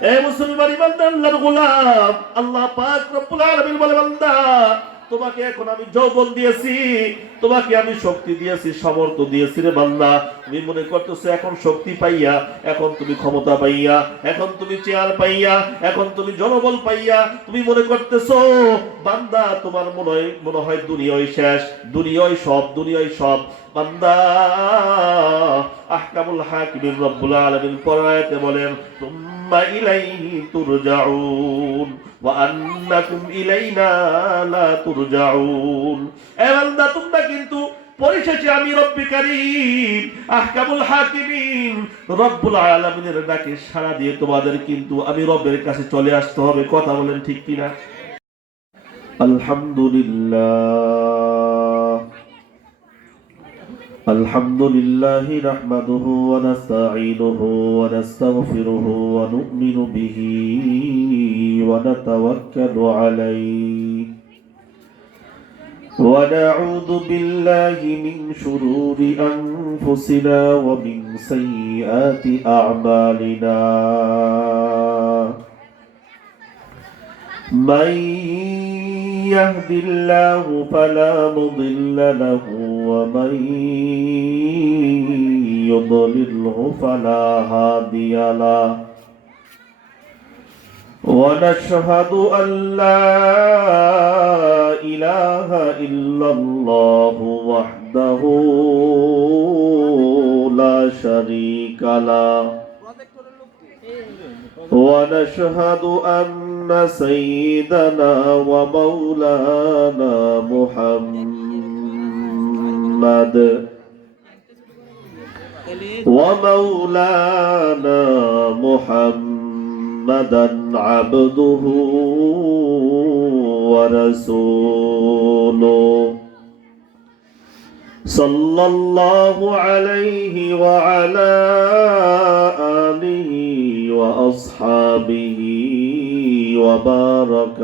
এ মুসলমান ইমানদার আল্লাহর গোলাম, আল্লাহ পাক রব্বুল আলামিন বলে, বান্দা তোমাকে এখন আমি যৌবন দিয়েছি, তোমাকে আমি শক্তি দিয়েছি, সামর্থ্য দিয়েছি রে বান্দা। তুমি মনে করতেছো এখন শক্তি পাইয়া, এখন তুমি ক্ষমতা পাইয়া, এখন তুমি চেয়ার পাইয়া, এখন তুমি জনবল পাইয়া তুমি মনে করতেছো বান্দা তোমার মনে হয় দুনিয়ায় শেষ, দুনিয়ায় সব, দুনিয়ায় সব। বান্দা আহকামুল হাকিমিন রব্বুল আলামিন পরায়াতে বলেন, তুম্মা ইলাইহি তুরজাউন ওয়া আন্নাকুম ইলাইনা লা তুরজাউন। এ বান্দা তোমরা কিন্তু পরিশেষে আমি রব্বি কারীম আহকামুল হাকিমিন রব্বুল আলামিনের ডাকে সাড়া দিয়ে তোমাদের কিন্তু আমি রবের কাছে চলে আসতে হবে। কথা বলেন ঠিক কিনা? আলহামদুলিল্লাহ আলহামদুলিল্লাহ নাহমাদুহু ওয়া নাস্তাঈনুহু ওয়া নাস্তাগফিরুহু ওয়া নু'মিনু বিহি ওয়া নাতাওয়াক্কালু আলাইহি ওয়া নাউযু বিল্লাহি মিন শুরুরি আনফুসিনা ওয়া মিন সাইয়্যাতি আ'মালিনা। من يهد الله فلا مضل له ومن يضلله فلا هادي له ونشهد أن لا إله إلا الله وحده لا شريك له ونشهد أن سيدنا ومولانا محمدا عبده ورسوله صلى الله عليه وعلى آله وأصحابه وبارك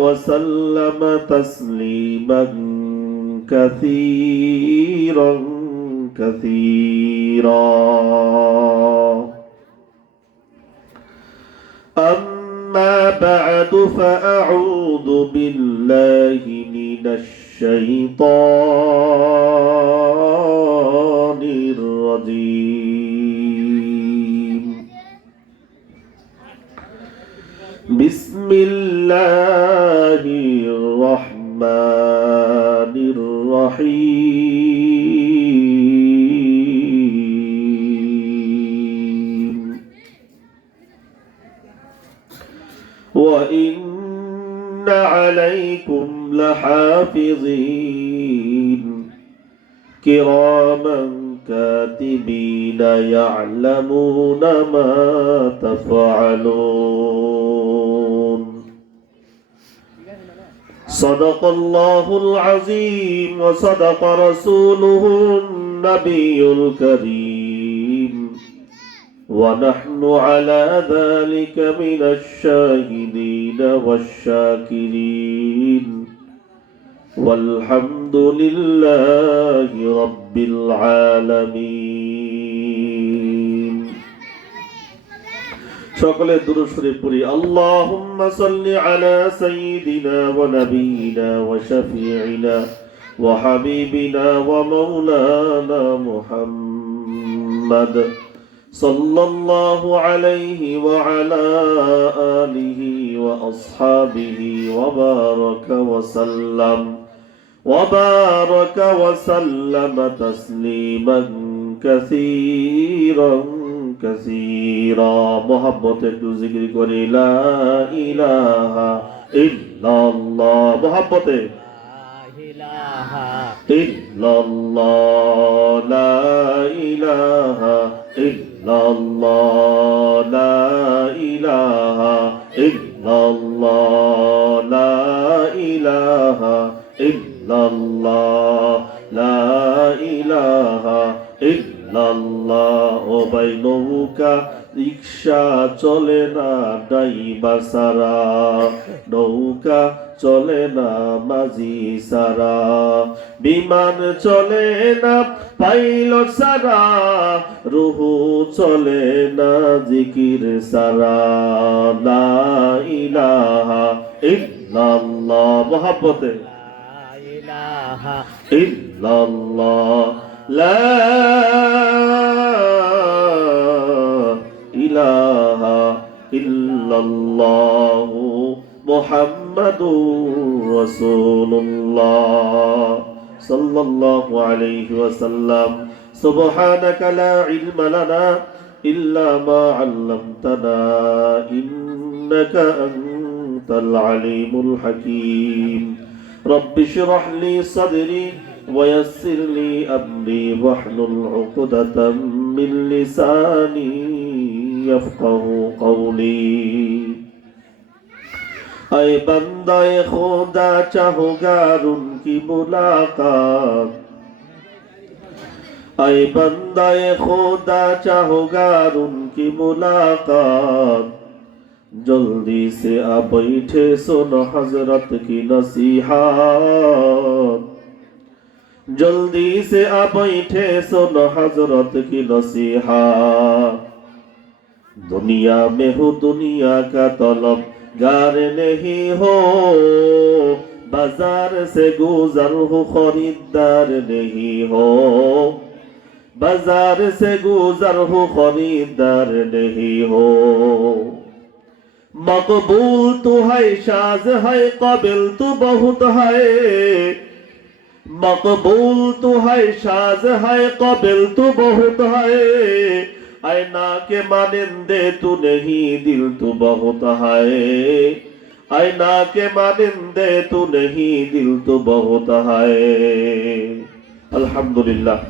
وسلم تسليما كثيرا كثيرا. أما بعد فأعوذ بالله من الشيطان الرجيم. بسم الله الرحمن الرحيم. وإن عليكم لحافظين كراما كاتبين يعلمون ما تفعلون. صدق الله العظيم وصدق رسوله النبي الكريم ونحن على ذلك من الشاهدين والشاكرين والحمد لله رب العالمين. সকলে দুরূদ শরীফ পড়ি। আল্লাহুম্মা সাল্লি আলা সাইয়্যিদিনা ওয়া নাবিয়িনা ওয়া শাফিঈনা ওয়া হাবিবিনা ওয়া মাওলানা মুহাম্মদ সাল্লাল্লাহু আলাইহি ওয়া আলা আলিহি ওয়া আসহাবিহি ওয়া বারাকা ওয়া সাল্লাম তাসলিমান কাসীরান কাসীরা। মুহাব্বতে একটু জিকির করি লা ইলাহা ইল্লাল্লাহ। মুহাব্বতে ইল্লাল্লাহ লা ইলাহা ইল্লাল্লাহ লা ইলাহা ইল্লাল্লাহ লা ইলাহা ইল্লাল্লাহ লা ইলাহা ইল্লাল্লাহ ইল্লাল্লাহ। ও ভাই নৌকা রিক্সা চলে না ড্রাইভার সারা, নৌকা চলে না মাঝি সারা, বিমান চলে না পাইলট সারা, রুহু চলে না জিকির সারা। লা ইলাহা ইল্লাল্লাহ, মহব্বতে ইল্লাল্লাহ, লা ইলাহা ইল্লাল্লাহ, মুহাম্মাদুর রাসূলুল্লাহ সাল্লাল্লাহু আলাইহি ওয়াসাল্লাম। সুবহানাকা লা ইলমা লানা ইল্লা মা 'আল্লামতানা ইন্নাকা আনতাল আলিমুল হাকীম। رب اشرح لي صدري ويسر لي أمري واحلل عقدة من لساني يفقه قولي। اے بندہ خدا چاہوگار ان کی ملاقات، اے بندہ خدا چاہوگار ان کی ملاقات، जल्दी से आ बैठे सुनो हजरत की नसीहत, जल्दी से आ बैठे सुनो हजरत की नसीहत। दुनिया में हो दुनिया का तलब गार नहीं हो, बाजार से गुजर हो खरीदार नहीं हो, बाजार से गुजर हो खरीदार नहीं हो। मकबूल तो है शाज है काबिल तो बहुत है, मकबूल तो है शाज है काबिल तो बहुत है, आईना के मानिंदे तू नहीं दिल तो बहुत है, आईना के मानिंदे तू नहीं दिल तो बहुत है। अल्हम्दुलिल्लाह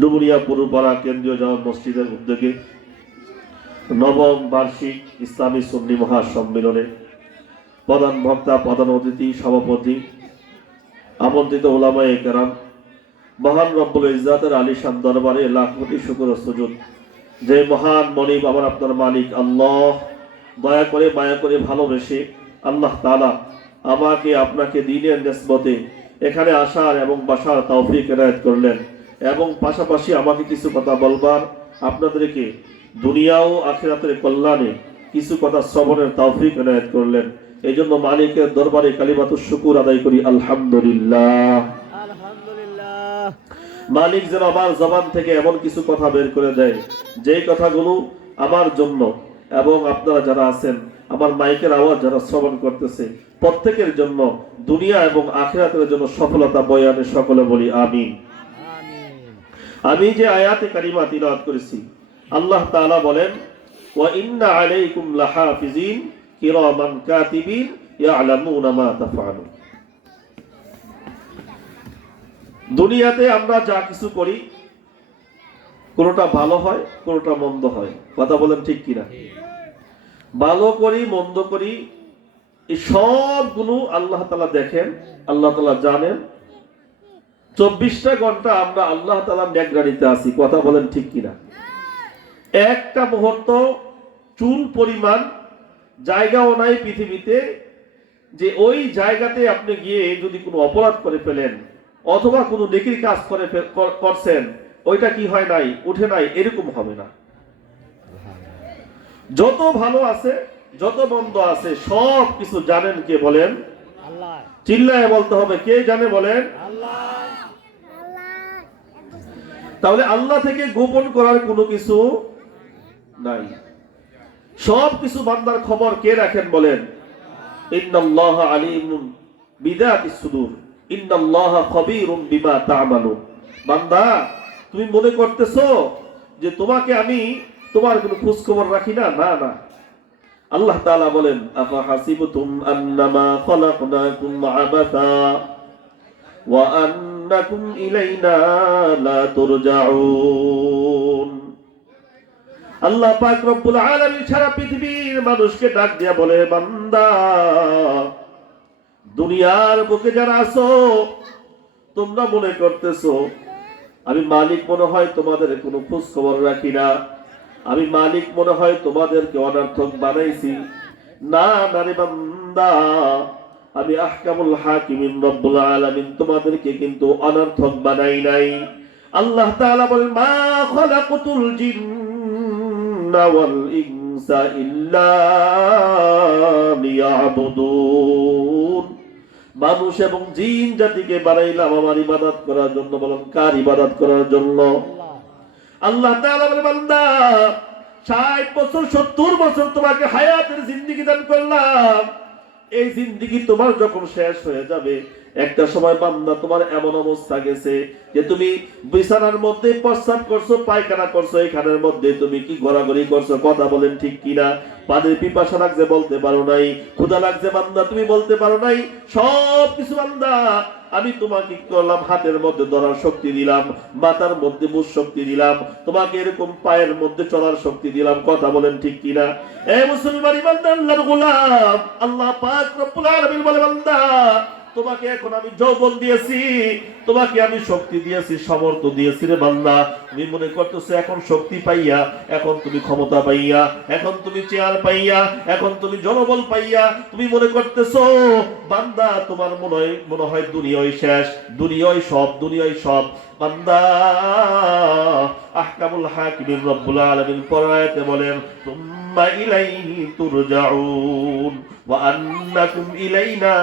डुमरिया पुरुपाड़ा केंद्रीय जामा मस्जिদের উদ্যোগে নবম বার্ষিক ইসলামী সুন্নি মহাসম্মেলনে প্রধান বক্তা, প্রধান অতিথি, সভাপতি, আমন্ত্রিত উলামায়ে কেরাম, মহান রব্বুল ইজ্জাতের আলিশান দরবারে লাখ কোটি শুকর ও সুজুদ। যে মহান মনিব আমার আপনার মালিক আল্লাহ দয়া করে মায়া করে ভালোবেসে আল্লাহ তাআলা আমাকে আপনাকে দ্বীনের নিসবতে এখানে আসার এবং বসার তৌফিক এনায়েত করলেন, এবং পাশাপাশি আমাকে কিছু কথা বলবার, আপনাদেরকে দুনিয়া ও আখিরাতের কল্যাণে কিছু কথা শ্রবণের তৌফিক এনায়েত করলেন। এই জন্য মালিকের দরবারে কালিমাতুশ শুকুর আদায় করি আলহামদুলিল্লাহ। আলহামদুলিল্লাহ। মালিক যেন আমার জবান থেকে এমন কিছু কথা বের করে দেয়, যেই কথাগুলো আমার জন্য এবং আপনারা যারা আছেন, আমার মাইকের আওয়াজ যারা শ্রবণ করতেছে, প্রত্যেকের জন্য দুনিয়া এবং আখিরাতের জন্য সফলতা বয়ানে সকলে বলি আমিন। আমি যে আয়াতে কারিমা তিলাওয়াত করেছি, আল্লাহ তাআলা বলেন ওয়া ইন্না আলাইকুম লাহাফিজিন কিরামান কাতিবিন ইয়ালামুনা মা তাফআলুন। দুনিয়াতে আমরা যা কিছু করি, কোনটা ভালো হয় কোনটা মন্দ হয়, কথা বলেন ঠিক কিনা? ভালো করি মন্দ করি এই সবগুলো আল্লাহ তাআলা দেখেন, আল্লাহ তাআলা জানেন। 24টা ঘন্টা আমরা আল্লাহ তাআলার নিগরানিতে আছি, কথা বলেন ঠিক কিনা? একটা মুহূর্ত চুল পরিমাণ জায়গাও নাই পৃথিবীতে যে ওই জায়গাতে আপনি গিয়ে যদি কোনো অপরাধ করে ফেলেন অথবা কোনো নেকির কাজ করছেন, ওইটা কি হয় নাই, উঠে নাই, এরকম হবে না। যত ভালো আছে যত মন্দ আছে সব কিছু জানেন কে বলেন? আল্লাহ। চিল্লায় বলতে হবে, কে জানে বলেন? আল্লাহ। তাহলে আল্লাহ থেকে গোপন করার কোনো কিছু নাই, সব কিছু বান্দার খবর কে রাখেন বলেন? ইন্নাল্লাহা আলিমুন বিযাতিস সুদূর ইন্নাল্লাহা খাবীরুম বিমা তা'মালুন। বান্দা তুমি মনে করতেছো যে তোমাকে আমি তোমার কোনো খোঁজ খবর রাখি না? না না, আল্লাহ তাআলা বলেন আফা হাসিবতুম আন্নামা খালাকনাকুম আবাসা ওয়া আন্নাকুম ইলাইনা লা তুরজাউন। আল্লাহ পাক রব্বুল আলামিন সারা পৃথিবীর মানুষকে ডাক দিয়া বলে, বান্দা দুনিয়ার বুকে যারা আছো তোমরা মনে করতেছো আমি মালিক মনে হয় তোমাদের কোনো খোঁজ খবর রাখি না, আমি মালিক মনে হয় তোমাদেরকে অনর্থক বানাইছি। না না রে বান্দা, আমি আহকামুল হাকিমিন রব্বুল আলামিন তোমাদেরকে কিন্তু অনর্থক বানাই নাই। আল্লাহ তাআলা বলেন, মা খালাকুতুল জিন্না ওয়াল ইনসা ইল্লা লিয়াবুদুন। মানুষ এবং জিন জাতিকে বানাইলাম আমার ইবাদত করার জন্য। বলেন, কার ইবাদত করার জন্য? আল্লাহ তাআলা বলে, বান্দা 60 বছর 70 বছর তোমাকে হায়াতের জিন্দেগি দান করলাম। এই জিন্দেগি তোমার যখন শেষ হয়ে যাবে, একটা সময় বান্দা তোমার এমন অবস্থা গেছে যে তুমি বিছানার মধ্যে প্রস্রাব করছো, পায়খানা করছো, এখানের মধ্যে তুমি কি ঘোরাঘুরি করছো। কথা বলেন ঠিক কিনা? পানির পিপাসা লাগছে বলতে পারো নাই, ক্ষুধা লাগছে বান্দা তুমি বলতে পারো নাই। সব কিছু বান্দা আমি তোমাকে কি করলাম? হাতের মধ্যে ধরার শক্তি দিলাম, মাথার মধ্যে বুঝ শক্তি দিলাম, তোমাকে এরকম পায়ের মধ্যে চলার শক্তি দিলাম। কথা বলেন ঠিক কিনা? এ মুসলমান ইমানদার আল্লাহর গোলাম, আল্লাহ পাক রব্বুল আলামিন বলে, বান্দা তোমাকে এখন আমি যৌবন দিয়েছি, তোমাকে আমি শক্তি দিয়েছি, সামর্থ্য দিয়েছি রে বান্দা। তুমি মনে করতেছো এখন শক্তি পাইয়া, এখন তুমি ক্ষমতা পাইয়া, এখন তুমি চেয়ার পাইয়া, এখন তুমি জনবল পাইয়া তুমি মনে করতেছো বান্দা তোমার মনে হয় দুনিয়ায় শেষ, দুনিয়ায় সব, দুনিয়ায় সব। বান্দা আহকামুল হাকিমিন রব্বুল আলামিন পরায়াতে বলেন, তুম্মা ইলাইহি তুরজাউন ওয়া আন্নাকুম ইলাইনা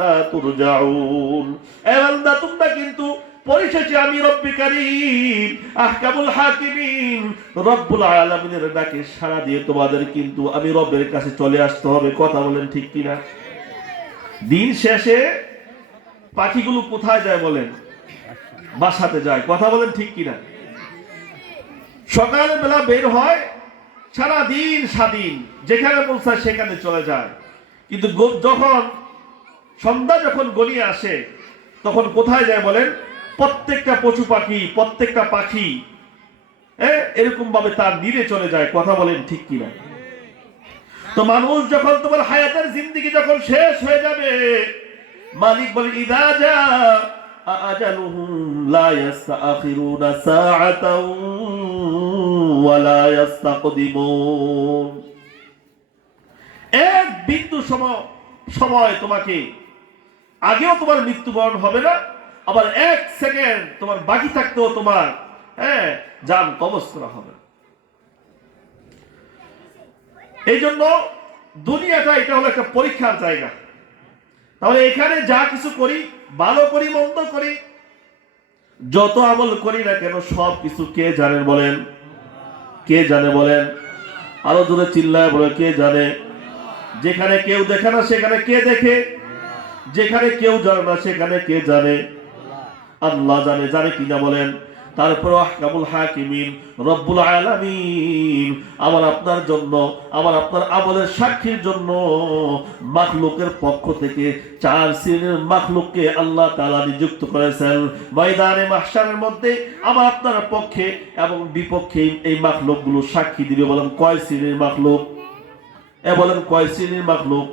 লা তুরজাউন। এ বান্দা তোমরা কিন্তু পরিশেষে আমি রব্বি কারীম আহকামুল হাকিমিন রব্বুল আলামিনের ডাকে সাড়া দিয়ে তোমাদের কিন্তু আমি রবের কাছে চলে আসতে হবে। কথা বলেন ঠিক কিনা? দিন শেষে পাখিগুলো কোথায় যায় বলেন? বাসাতে যায়। কথা বলেন ঠিক কিনা? সকালে বেলা বের হয়, সারা দিন স্বাধীন, যেখানে পৌঁছায় সেখানে চলে যায়। কিন্তু যখন সন্ধ্যা যখন গড়িয়ে আসে তখন কোথায় যায় বলেন? প্রত্যেকটা পশু পাখি, প্রত্যেকটা পাখি এরকম ভাবে তার নীড়ে চলে যায়। কথা বলেন ঠিক কিনা? তো মানুষ যখন তোমার হায়াতের জিন্দেগি যখন শেষ হয়ে যাবে, মালিক বলে, ইযা জা আজালুহুম লা ইস্তাখিরুনা সাআতাও ওয়া লা ইস্তাকদিমুন। এক বিন্দু সময় তোমাকে আগেও তোমার মৃত্যুবরণ হবে না, আবার এক সেকেন্ড তোমার বাকি থাকতেও তোমার জান কবজ করা হবে। এই জন্য দুনিয়াটা এটা হলো একটা পরীক্ষার জায়গা। তাহলে এখানে যা কিছু করি, ভালো করি মন্দ করি, যত আমল করি না কেন, সব কিছু কে জানেন বলেন? কে জানে বলেন? আরো জোরে চিল্লায় বলে, কে জানে? যেখানে কেউ দেখে না সেখানে কে দেখে? যেখানে কেউ জানে না সেখানে কে জানে? আল্লাহ জানে। জানে কিনা বলেন? তারপর আহকামুল হাকিমিন রব্বুল আলামিন আমার আপনার জন্য, আমার আপনার আমলের সাক্ষীর জন্য মাখলুকের পক্ষ থেকে 4 শ্রেণীর মাখলুককে আল্লাহ তাআলা নিযুক্ত করেছেন। ময়দানে মাহশারের মধ্যে আমার আপনার পক্ষে এবং বিপক্ষে এই মাখলুকগুলো সাক্ষী দিবে। বলেন কয় শ্রেণীর মাখলুক? বলেন কয় শ্রেণীর মাখলুক?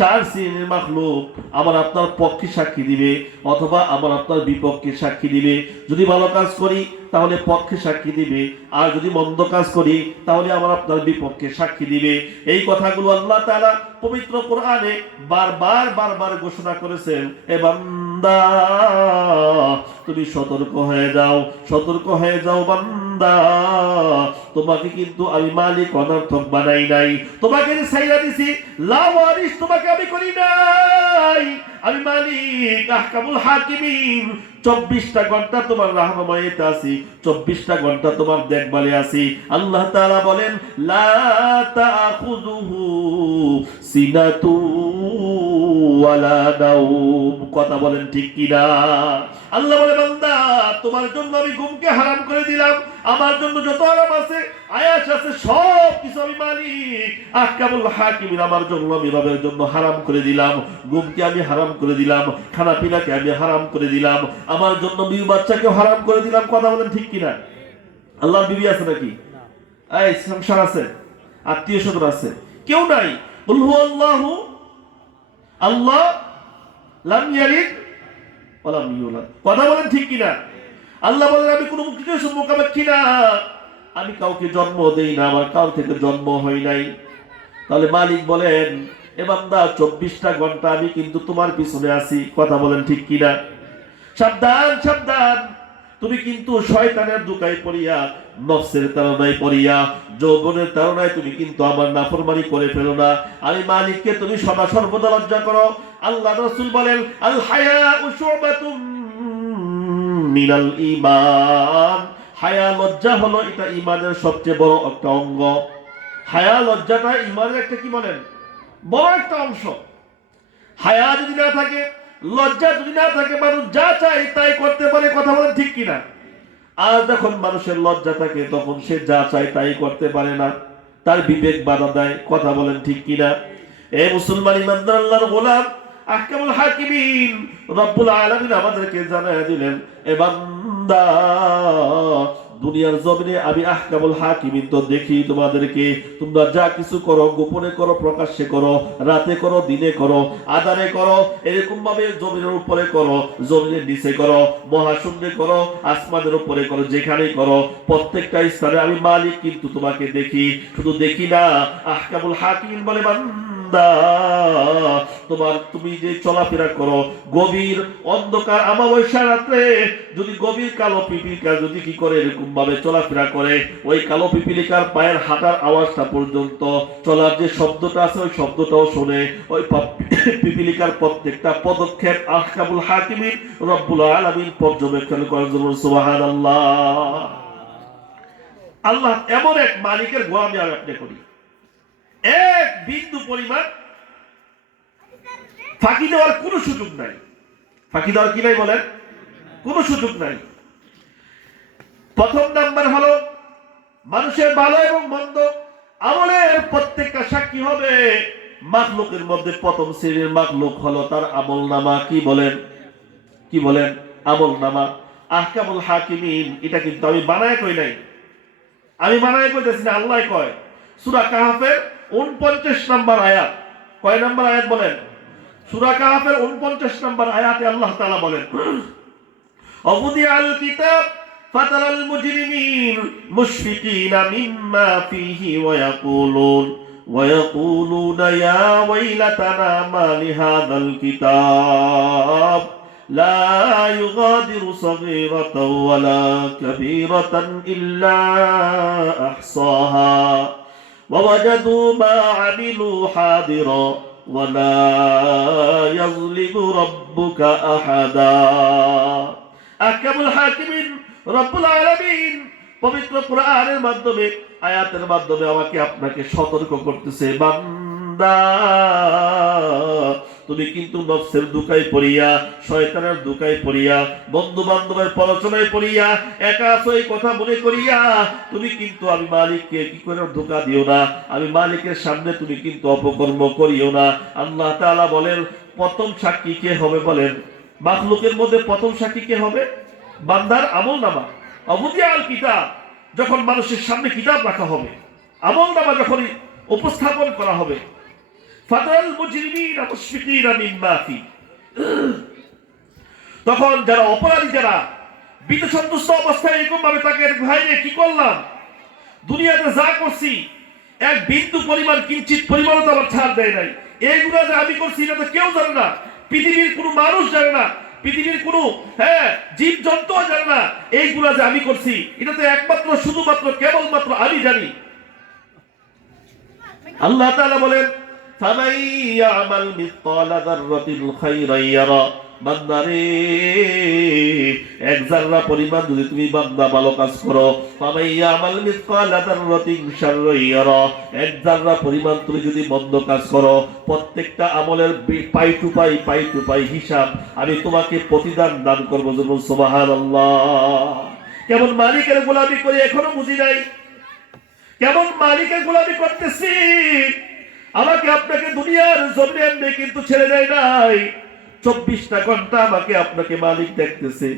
4 শ্রেণীর মাখলুক আমার আপনার পক্ষে সাক্ষী দিবে, অথবা আমার আপনার বিপক্ষে সাক্ষী দিবে। যদি ভালো কাজ করি তাহলে পক্ষে সাক্ষী দিবে, আর যদি মন্দ কাজ করি তাহলে আমার আপনার বিপক্ষে সাক্ষী দিবে। এই কথাগুলো আল্লাহ তাআলা পবিত্র কোরআনে বারবার ঘোষণা করেছেন। এ বান্দা তুমি সতর্ক হয়ে যাও, সতর্ক হয়ে যাও বান্দা। তোমাকে কিন্তু আমি মালিক অনর্থক বানাই নাই, তোমাকে ছাইরা দিছি, লাওয়ারিস তোমাকে আমি করি নাই। আমি মালিক আহকামুল হাকিমিন 24টা ঘন্টা তোমার রাহমাতে আছি, 24টা ঘন্টা তোমার দেখভালে আছি। আল্লাহ তাআলা বলেন, লা তাখুযুহু সিনাতু ওয়ালা নাওম। কথা বলেন ঠিক কিনা? আল্লাহ বলে, বান্দা তোমার জন্য আমি ঘুমকে হারাম করে দিলাম। আমার জন্য যত আরাম আছে, আয়াস আছে, সব কিছু আমি মালিক আহকামুল হাকিমিন আমার জন্য, আমি রবের জন্য হারাম করে দিলাম। ঘুমকে আমি হারাম করে দিলাম, খানা পিনাকে আমি হারাম করে দিলাম, আমার জন্য বিবি বাচ্চাকে হারাম করে দিলাম। কথা বলেন ঠিক কিনা? আল্লাহর বিবি আছে নাকি? এই সংসার আছে, আত্মীয় স্বজন আছে? কেউ নাই। কুল হুয়াল্লাহু আল্লাহ লাম ইয়ালিদ ওয়া লাম ইউলাদ। কথা বলেন ঠিক কিনা? আল্লাহ বলেন আমি কোনো কিছু মুখাপেক্ষী না, আমি কাউকে জন্ম দেই না, আমার কাল থেকে জন্ম হয় নাই। তাহলে মালিক বলেন এ বান্দা 24টা ঘন্টা আমি কিন্তু তোমার পিছনে আছি, কথা বলেন ঠিক কিনা? সাবধান সাবধান, তুমি কিন্তু শয়তানের দুকায় পড়িয়া, নফসের তাড়নায় পড়িয়া, যৌবনের তাড়নায় তুমি কিন্তু আমার নাফরমানি করে ফেলো না। আমি মালিককে তুমি সদা সর্বদা লজ্জা করো। আল্লাহ রাসূল বলেন আল হায়াউ শুবাতুম মিনাল ঈমান, হায়া লজ্জা হলো এটা ঈমানের সবচেয়ে বড় একটা অঙ্গ। হায়া লজ্জাটা ঈমানের একটা কি বলেন বড় একটা অংশ। হায়া যদি না থাকে, লজ্জা যদি না থাকে, মানুষ যা চায় তাই করতে পারে, কথা বলেন ঠিক কিনা? আর যখন মানুষের লজ্জা থাকে তখন সে যা চায় তাই করতে পারে না, তার বিবেক বাধা দেয়, কথা বলেন ঠিক কিনা? এ মুসলমান ইমানদার আল্লাহর গোলাম, আহকামুল হাকিমিন রব্বুল আলামিন আমাদেরকে জানায় দিলেন এ বান্দা, দুনিয়ার জমিনে আমি আহকামুল হাকিমিন তো দেখি তোমাদেরকে, তোমরা যা কিছু করো, গোপনে করো, প্রকাশ্যে করো, রাতে করো, দিনে করো, আধারে করো, এরকম ভাবে জমিনের উপরে করো, জমিনের নিচে করো, মহাশূন্যে করো, আসমানের উপরে করো, যেখানেই করো, প্রত্যেকটা স্থানে আমি মালিক কিন্তু তোমাকে দেখি। শুধু দেখি না, আহকামুল হাকিমিন বলে বান্দা, তোমার তুমি যে চলাফেরা করো গভীর অন্ধকার আমাবস্যা রাত্রে, যদি গভীর কালো পিপিলিকা যদি কি করে এরকম ভাবে চলাফেরা করে, ওই কালো পিপিলিকার পায়ের হাঁটার আওয়াজটা পর্যন্ত, চলার যে শব্দটা আছে ওই শব্দটাও শুনে, ওই পিপিলিকার প্রত্যেকটা পদক্ষেপ আহকামুল হাকিমিন রব্বুল আলামিন পর্যবেক্ষণ করার জন্য সুবহানাল্লাহ। আল্লাহ এমন এক মালিকের গোলামি আমি আপনি করি, এক বিন্দু পরিমাণ ফাঁকি দেওয়ার কোনো সুযোগ নাই। ফাঁকি দেওয়ার কি নাই বলেন? কোনো সুযোগ নাই। প্রথম নাম্বার হলো মানুষের ভালো এবং মন্দ আমলের প্রত্যেকটা সাক্ষী হবে। মাখলুকের মধ্যে প্রথম শ্রেণীর মাখলুক হলো তার আমল নামা। কি বলেন? কি বলেন? আমল নামা। আহকামুল হাকিমিন এটা কিন্তু আমি বানায় কই নাই, আমি বানায় কইতেছি না, আল্লাহ কয়। সূরা কাহফের 49 নম্বর আয়াত। কয় নম্বর আয়াত বলেন? সূরা কাহফের 49 নম্বর আয়াতে আল্লাহ তাআলা বলেন অবুদিয়াল কিতাব ফাতারাল মুজরিমিন মুশফিকিনা মিম্মা ফীহি ওয়া ইয়াকুলুনা ইয়া ওয়াইলাতানা মা লিহাযাল কিতাব লা ইউগাদিরু সাগীরাতাও ওয়ালা কাবীরাতান ইল্লা আহসাহা ওয়া ওয়াজাদু মা আমিলু হাদিরা ওয়ালা ইয়াযলিমু রাব্বুকা আহাদা। আহকামুল হাকিমিন রব্বুল আলামিন পবিত্র কোরআনের মাধ্যমে, আয়াতের মাধ্যমে আমাকে আপনাকে সতর্ক করতেছে, বান্দা তুমি কিন্তু নফসের দুকায় পড়িয়া, শয়তানের দুকায় পড়িয়া, বন্ধু বান্ধবের প্রলোচনায় পড়িয়া, একা আছো এই কথা মনে করিয়া তুমি কিন্তু আমি মালিককে কি করে ধোঁকা দিও না, আমি মালিকের সামনে তুমি কিন্তু অপকর্ম করিও না। আল্লাহ তাআলা বলেন প্রথম সাক্ষী কে হবে বলেন? মাখলুকের মধ্যে প্রথম সাক্ষী কে হবে? বান্দার আমলনামা। অবুদিয়াল কিতাব, যখন মানুষের সামনে কিতাব রাখা হবে, আমলনামা যখন উপস্থাপন করা হবে, ফাতারাল মুজরিমিনা মুশফিকিনা মিম্মা ফি, তখন যারা অপরাধী, যারা বিতসন্তুষ্ট অবস্থায় এরকম ভাবে তাকে ভাই রে কি করলাম, দুনিয়াতে যা করছি এক বিন্দু পরিমাণ কিঞ্চিত পরিমাণও তো আমার ছাড় দেয় নাই, এইগুলা যে আমি করছি এটা তো কেউ জানে না, পৃথিবীর কোনো মানুষ জানে না, পৃথিবীর কোনো জীব জন্তু জানে না, এইগুলা যে আমি করছি এটা তো একমাত্র শুধুমাত্র কেবলমাত্র আমি জানি। আল্লাহ তাআলা বলেন ফামান ইয়ামাল মিসকালা যাররাতিন খায়রান ইয়ারা, বান্দারে এক যাররা পরিমাণ যদি তুমি বান্দা ভালো কাজ করো, ফামান ইয়ামাল মিসকালা যাররাতিন শাররান ইয়ারা, এক যাররা পরিমাণ তুমি যদি মন্দ কাজ করো, প্রত্যেকটা আমলের পাই টু পাই হিসাব আমি তোমাকে প্রতিদান দান করব। সুবহানাল্লাহ। কেমন মালিকের গোলামি করে এখনো বুঝি নাই, কেমন মালিকের গোলামি করতেছি। আমাকে আপনাকে দুনিয়ার জমিনে কিন্তু ছেড়ে দেয় নাই, 24টা ঘন্টা আমাকে আপনাকে মালিক দেখতেছে।